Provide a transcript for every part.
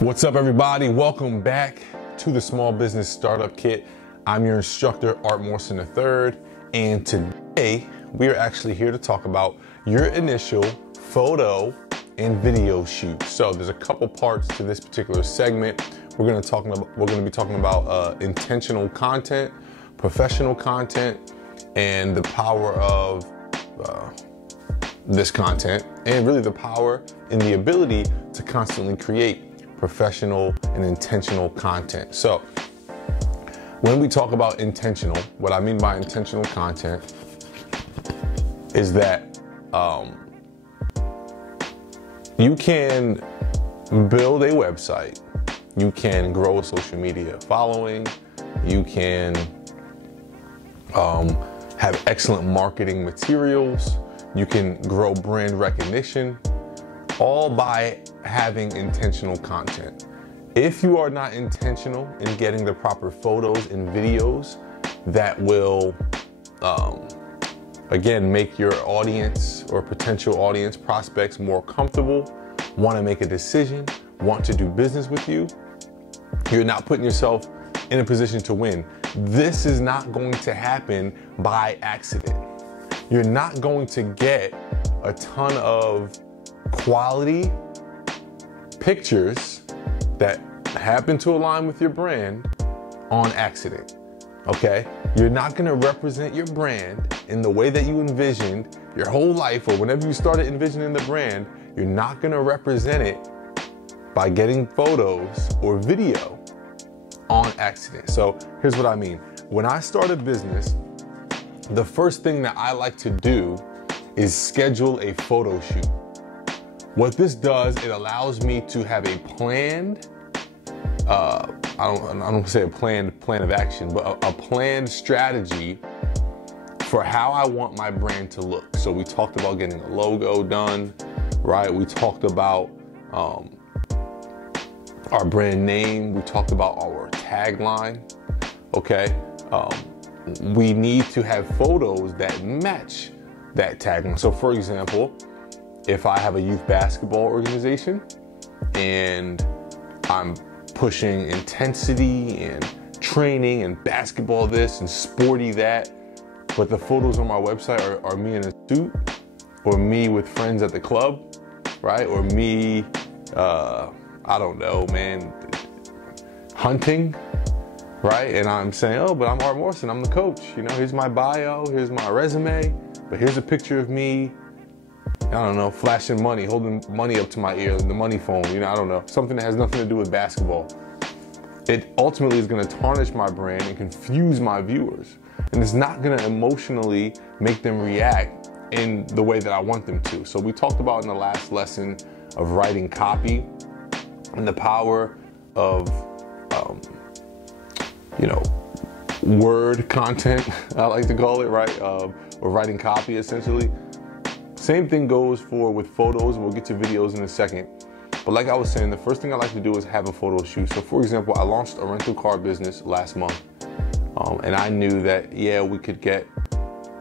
What's up, everybody? Welcome back to the Small Business Startup Kit. I'm your instructor, Art Morrison III, and today we are actually here to talk about your initial photo and video shoot. So there's a couple parts to this particular segment. We're going to be talking about intentional content, professional content, and the power of this content, and really the power and the ability to constantly create professional and intentional content. So when we talk about intentional, what I mean by intentional content is that you can build a website, you can grow a social media following, you can have excellent marketing materials, you can grow brand recognition, all by having intentional content. If you are not intentional in getting the proper photos and videos that will, again, make your audience or potential audience prospects more comfortable, want to make a decision, want to do business with you, you're not putting yourself in a position to win. This is not going to happen by accident. You're not going to get a ton of quality pictures that happen to align with your brand on accident, okay? You're not gonna represent your brand in the way that you envisioned your whole life, or whenever you started envisioning the brand, you're not gonna represent it by getting photos or video on accident. So here's what I mean. When I start a business, the first thing that I like to do is schedule a photo shoot. What this does, it allows me to have a planned, I don't say a planned plan of action, but a planned strategy for how I want my brand to look. So we talked about getting a logo done, right? We talked about our brand name. We talked about our tagline, okay? We need to have photos that match that tagline. So for example, if I have a youth basketball organization and I'm pushing intensity and training and basketball this and sporty that, but the photos on my website are me in a suit, or me with friends at the club, right? Or me, I don't know, man, hunting, right? And I'm saying, oh, but I'm Art Morrison, I'm the coach. You know, here's my bio, here's my resume, but here's a picture of me, I don't know, flashing money, holding money up to my ear, the money phone, you know, I don't know, something that has nothing to do with basketball. It ultimately is gonna tarnish my brand and confuse my viewers. And it's not gonna emotionally make them react in the way that I want them to. So we talked about in the last lesson of writing copy and the power of, you know, word content, I like to call it, right? Or writing copy, essentially. Same thing goes with photos, and we'll get to videos in a second. But like I was saying, the first thing I like to do is have a photo shoot. So for example, I launched a rental car business last month. And I knew that, yeah, we could get,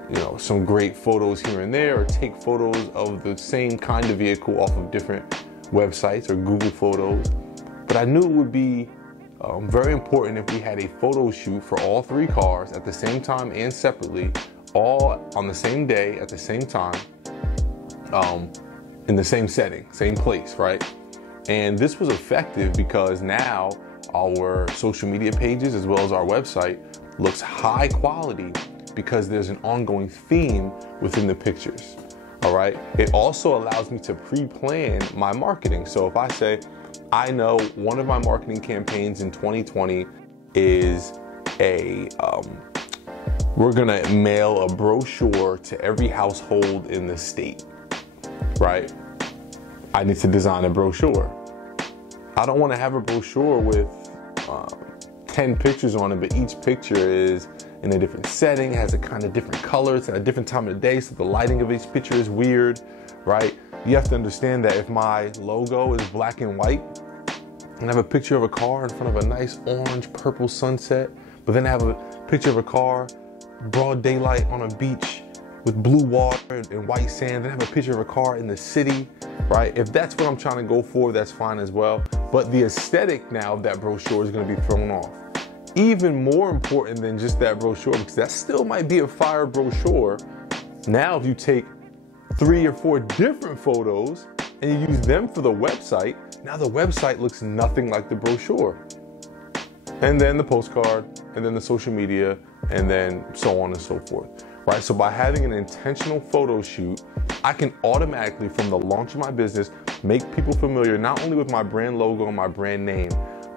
you know, some great photos here and there, or take photos of the same kind of vehicle off of different websites or Google Photos. But I knew it would be very important if we had a photo shoot for all three cars at the same time and separately, all on the same day at the same time, in the same setting, same place, right? And this was effective because now our social media pages as well as our website looks high quality because there's an ongoing theme within the pictures, all right? It also allows me to pre-plan my marketing. So if I say, I know one of my marketing campaigns in 2020 is we're gonna mail a brochure to every household in the state, right? I need to design a brochure. I don't want to have a brochure with 10 pictures on it, but each picture is in a different setting, has a kind of different color, it's at a different time of the day, so the lighting of each picture is weird, right? You have to understand that if my logo is black and white, and I have a picture of a car in front of a nice orange purple sunset, but then I have a picture of a car, broad daylight on a beach with blue water and white sand, then I have a picture of a car in the city, right? If that's what I'm trying to go for, that's fine as well. but the aesthetic now of that brochure is going to be thrown off. Even more important than just that brochure, because that still might be a fire brochure. Now, if you take 3 or 4 different photos and you use them for the website, now the website looks nothing like the brochure. And then the postcard, and then the social media, and then so on and so forth, right? So by having an intentional photo shoot, I can automatically, from the launch of my business, make people familiar not only with my brand logo and my brand name,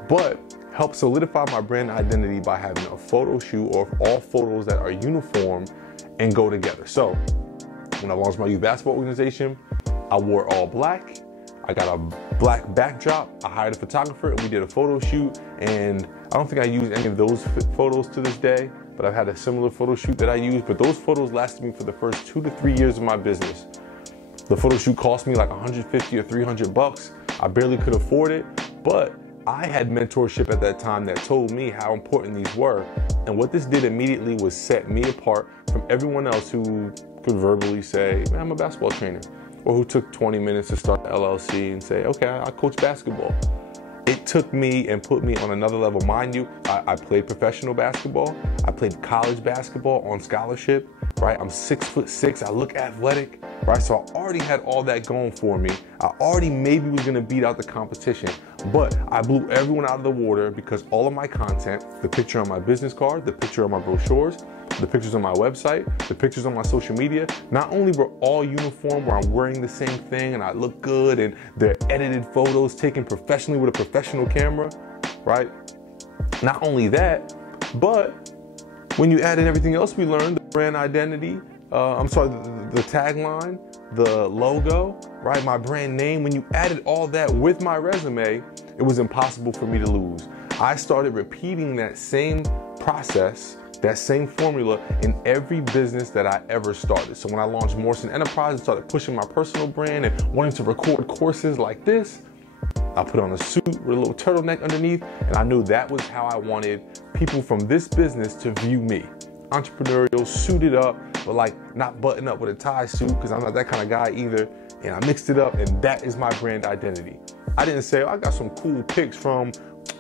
but help solidify my brand identity by having a photo shoot or all photos that are uniform and go together. So when I launched my youth basketball organization, I wore all black. I got a black backdrop. I hired a photographer and we did a photo shoot. And I don't think I used any of those photos to this day, but I've had a similar photo shoot that I used. But those photos lasted me for the first 2 to 3 years of my business. The photo shoot cost me like $150 or $300. I barely could afford it, but I had mentorship at that time that told me how important these were. And what this did immediately was set me apart from everyone else who could verbally say, man, I'm a basketball trainer. Or who took 20 minutes to start the LLC and say, okay, I coach basketball. It took me and put me on another level. Mind you, I played professional basketball. I played college basketball on scholarship, right? I'm 6'6", I look athletic, right? So I already had all that going for me. I already maybe was gonna beat out the competition, but I blew everyone out of the water because all of my content, the picture on my business card, the picture on my brochures, the pictures on my website, the pictures on my social media, not only were all uniform where I'm wearing the same thing and I look good and they're edited photos taken professionally with a professional camera, right? Not only that, but when you add in everything else we learned, the brand identity, the tagline, the logo, right? My brand name, when you added all that with my resume, it was impossible for me to lose. I started repeating that same process, that same formula in every business that I ever started. So when I launched Morrison Enterprise and started pushing my personal brand and wanting to record courses like this, I put on a suit with a little turtleneck underneath, and I knew that was how I wanted people from this business to view me. Entrepreneurial, suited up, but like not buttoned up with a tie suit, because I'm not that kind of guy either. And I mixed it up, and that is my brand identity. I didn't say, oh, I got some cool pics from,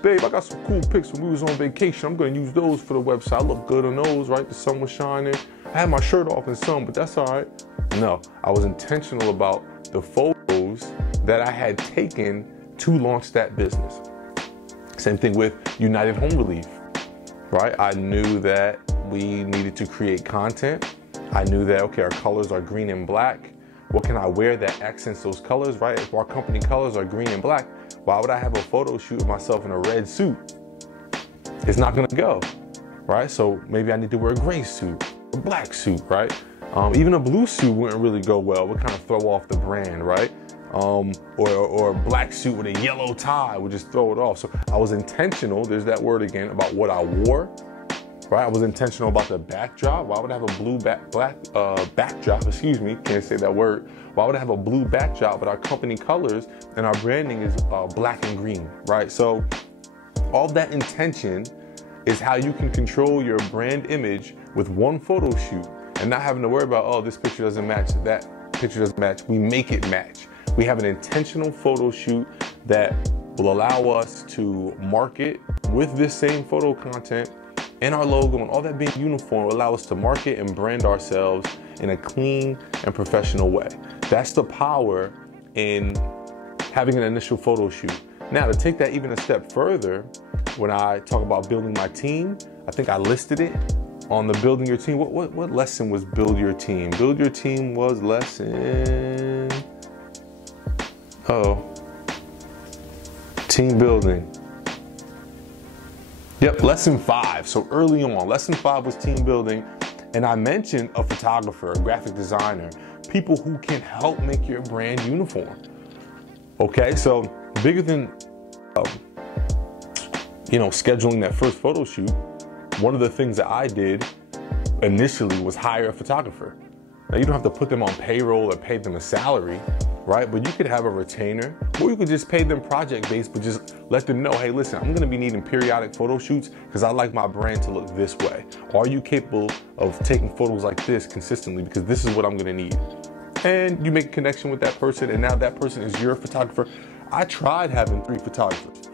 babe, I got some cool pics when we was on vacation. I'm gonna use those for the website. I look good on those, right? The sun was shining. I had my shirt off in some, but that's all right. No, I was intentional about the photos that I had taken to launch that business. Same thing with United Home Relief, right? I knew that we needed to create content. I knew that, okay, our colors are green and black. What can I wear that accents those colors, right? If our company colors are green and black, why would I have a photo shoot of myself in a red suit? It's not gonna go, right? So maybe I need to wear a gray suit, a black suit, right? Even a blue suit wouldn't really go well. It would kind of throw off the brand, right? Or a black suit with a yellow tie would just throw it off. So I was intentional, there's that word again, about what I wore, right? I was intentional about the backdrop. Why would I have a blue backdrop, excuse me, can't say that word. Why would I have a blue backdrop, but our company colors and our branding is black and green, right? So all that intention is how you can control your brand image with one photo shoot and not having to worry about, oh, this picture doesn't match, that picture doesn't match. We make it match. We have an intentional photo shoot that will allow us to market with this same photo content and our logo and all that being uniform will allow us to market and brand ourselves in a clean and professional way. That's the power in having an initial photo shoot. Now, to take that even a step further, when I talk about building my team, I think I listed it on the building your team. What lesson was build your team? Build your team was lesson, team building. Yep, lesson 5. So early on, lesson 5 was team building. And I mentioned a photographer, a graphic designer, people who can help make your brand uniform. Okay, so bigger than, scheduling that first photo shoot, one of the things that I did initially was hire a photographer. Now you don't have to put them on payroll or pay them a salary, right? But you could have a retainer, or you could just pay them project-based, but just let them know, hey, listen, I'm gonna be needing periodic photo shoots because I like my brand to look this way. Are you capable of taking photos like this consistently? Because this is what I'm gonna need. And you make a connection with that person, and now that person is your photographer. I tried having 3 photographers.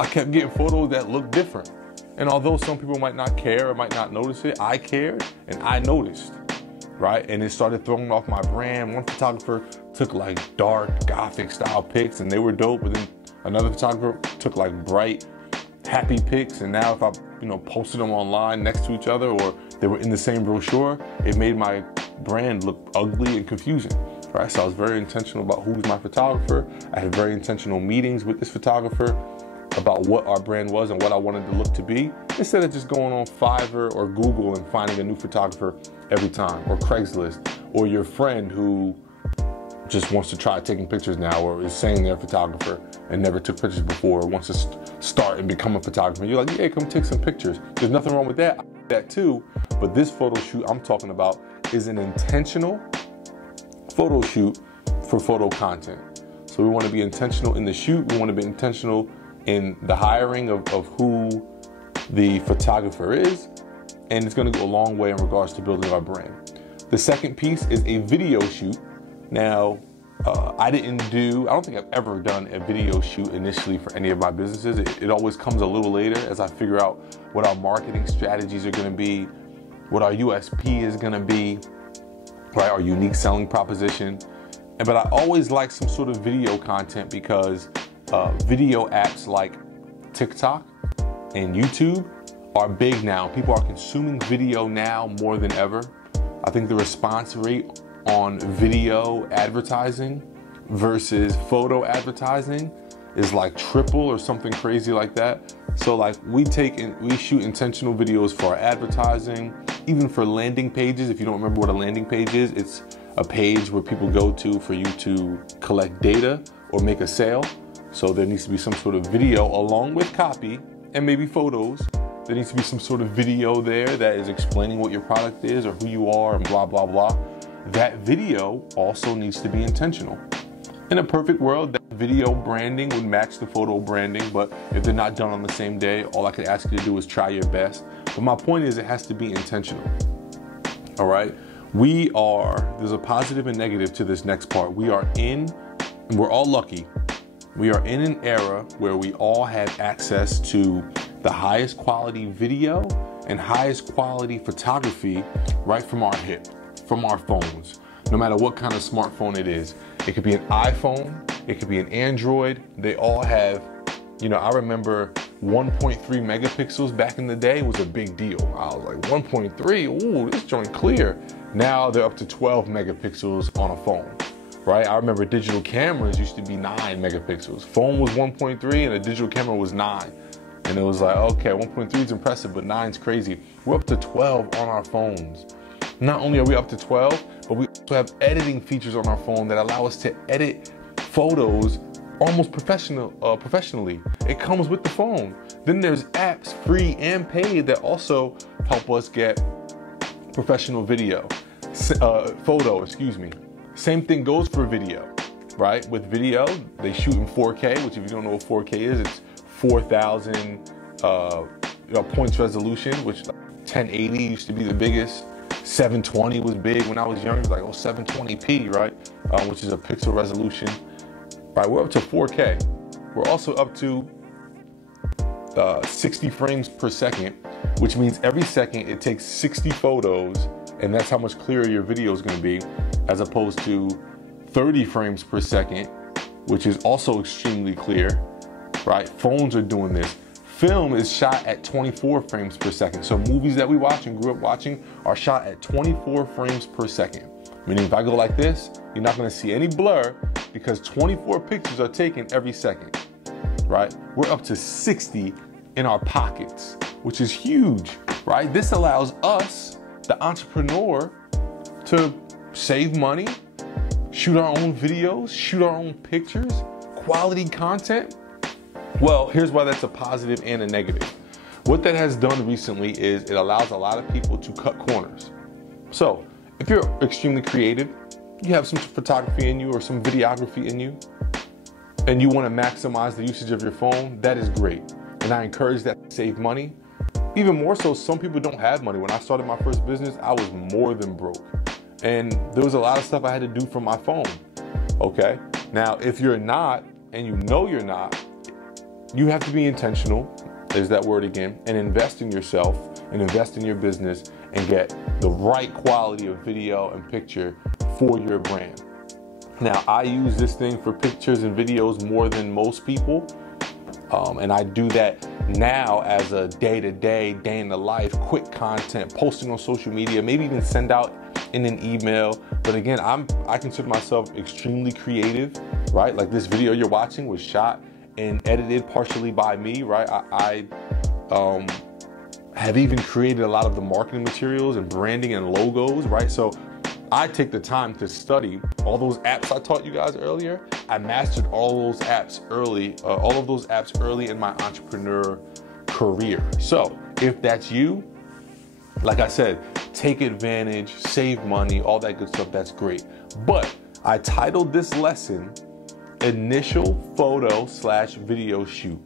I kept getting photos that looked different. And although some people might not care or might not notice it, I cared and I noticed, right? And it started throwing off my brand. One photographer took like dark gothic style pics and they were dope, but then another photographer took like bright, happy pics. And now if I, posted them online next to each other or they were in the same brochure, it made my brand look ugly and confusing, right? So I was very intentional about who's my photographer. I had very intentional meetings with this photographer about what our brand was and what I wanted to look to be, instead of just going on Fiverr or Google and finding a new photographer every time, or Craigslist, or your friend who just wants to try taking pictures now, or is saying they're a photographer and never took pictures before, or wants to start and become a photographer. You're like, yeah, come take some pictures. There's nothing wrong with that. I do that too. But this photo shoot I'm talking about is an intentional photo shoot for photo content. So we want to be intentional in the shoot. We want to be intentional in the hiring of who the photographer is, and it's going to go a long way in regards to building our brand. The second piece is a video shoot. Now, I don't think I've ever done a video shoot initially for any of my businesses. It always comes a little later as I figure out what our marketing strategies are going to be, what our USP is going to be, right? Our unique selling proposition. But I always like some sort of video content because video apps like TikTok and YouTube are big now. People are consuming video now more than ever. I think the response rate on video advertising versus photo advertising is like triple or something crazy like that. So like we shoot intentional videos for our advertising, even for landing pages. If you don't remember what a landing page is, it's a page where people go to for you to collect data or make a sale. So there needs to be some sort of video along with copy and maybe photos. There needs to be some sort of video there that is explaining what your product is or who you are and blah, blah, blah. That video also needs to be intentional. In a perfect world, that video branding would match the photo branding, but if they're not done on the same day, all I could ask you to do is try your best. But my point is it has to be intentional, all right? There's a positive and negative to this next part. We're all lucky. We are in an era where we all have access to the highest quality video and highest quality photography right from our hip, from our phones, no matter what kind of smartphone it is. It could be an iPhone, it could be an Android. They all have, I remember 1.3 megapixels back in the day was a big deal. I was like, 1.3, ooh, this joint clear. Now they're up to 12 megapixels on a phone. Right? I remember digital cameras used to be 9 megapixels. Phone was 1.3 and a digital camera was 9. And it was like, okay, 1.3 is impressive, but 9 is crazy. We're up to 12 on our phones. Not only are we up to 12, but we also have editing features on our phone that allow us to edit photos almost professionally. It comes with the phone. Then there's apps, free and paid, that also help us get professional photo. Same thing goes for video, right? With video, they shoot in 4K, which if you don't know what 4K is, it's 4,000 points resolution, which 1080 used to be the biggest. 720 was big when I was younger. It was like, 720p, right? Which is a pixel resolution. Right, we're up to 4K. We're also up to 60 frames per second, which means every second it takes 60 photos, and that's how much clearer your video is going to be, as opposed to 30 frames per second, which is also extremely clear, right? Phones are doing this. Film is shot at 24 frames per second. So movies that we watch and grew up watching are shot at 24 frames per second. Meaning if I go like this, you're not gonna see any blur because 24 pictures are taken every second, right? We're up to 60 in our pockets, which is huge, right? This allows us, the entrepreneur, to save money, shoot our own videos, shoot our own pictures, quality content. Well, here's why that's a positive and a negative. What that has done recently is it allows a lot of people to cut corners. So if you're extremely creative, you have some photography in you or some videography in you, and you want to maximize the usage of your phone, that is great. And I encourage that to save money. Even more so, some people don't have money. When I started my first business, I was more than broke. And there was a lot of stuff I had to do from my phone, okay? Now, if you're not, and you know you're not, you have to be intentional, there's that word again, and invest in yourself and invest in your business and get the right quality of video and picture for your brand. Now, I use this thing for pictures and videos more than most people. And I do that now as a day-to-day, day in the life, quick content, posting on social media, maybe even send out in an email. But again, I consider myself extremely creative, right? Like this video you're watching was shot and edited partially by me, right? I have even created a lot of the marketing materials and branding and logos, right? So I take the time to study all those apps I taught you guys earlier. I mastered all of those apps early in my entrepreneur career. So if that's you, like I said, take advantage, save money, all that good stuff, that's great. But I titled this lesson, Initial Photo/Video Shoot.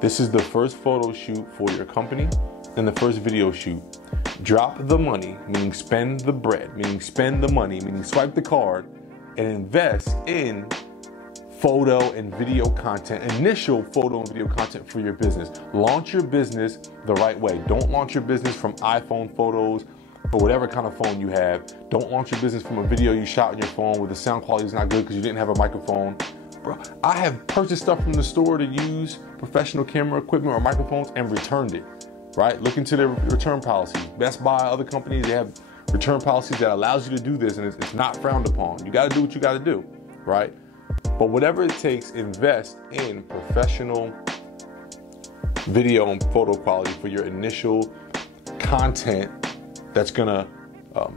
This is the first photo shoot for your company and the first video shoot. Drop the money, meaning spend the bread, meaning spend the money, meaning swipe the card, and invest in photo and video content, initial photo and video content for your business. Launch your business the right way. Don't launch your business from iPhone photos or whatever kind of phone you have. Don't launch your business from a video you shot on your phone where the sound quality is not good because you didn't have a microphone. Bro, I have purchased stuff from the store to use professional camera equipment or microphones and returned it. Right? Look into their return policies. Best Buy, other companies, they have return policies that allows you to do this, and it's not frowned upon. You got to do what you got to do, right? But whatever it takes, invest in professional video and photo quality for your initial content that's going to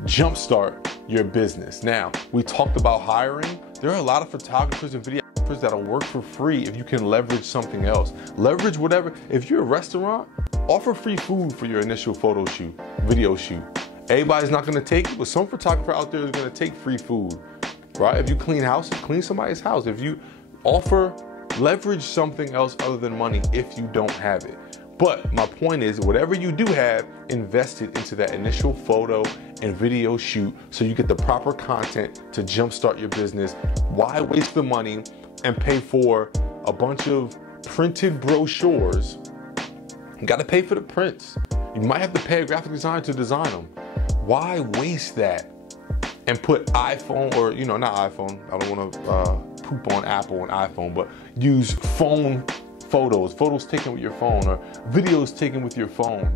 jumpstart your business. Now, we talked about hiring. There are a lot of photographers and videographers that'll work for free if you can leverage something else. Leverage whatever. If you're a restaurant, offer free food for your initial photo shoot, video shoot. Everybody's not gonna take it, but some photographer out there is gonna take free food, right? If you clean houses, clean somebody's house. If you leverage something else other than money if you don't have it. But my point is, whatever you do have, invest it into that initial photo and video shoot so you get the proper content to jumpstart your business. Why waste the money and pay for a bunch of printed brochures? You gotta pay for the prints. You might have to pay a graphic designer to design them. Why waste that and put iPhone, or not iPhone, I don't wanna poop on Apple and iPhone, but use phone photos taken with your phone or videos taken with your phone.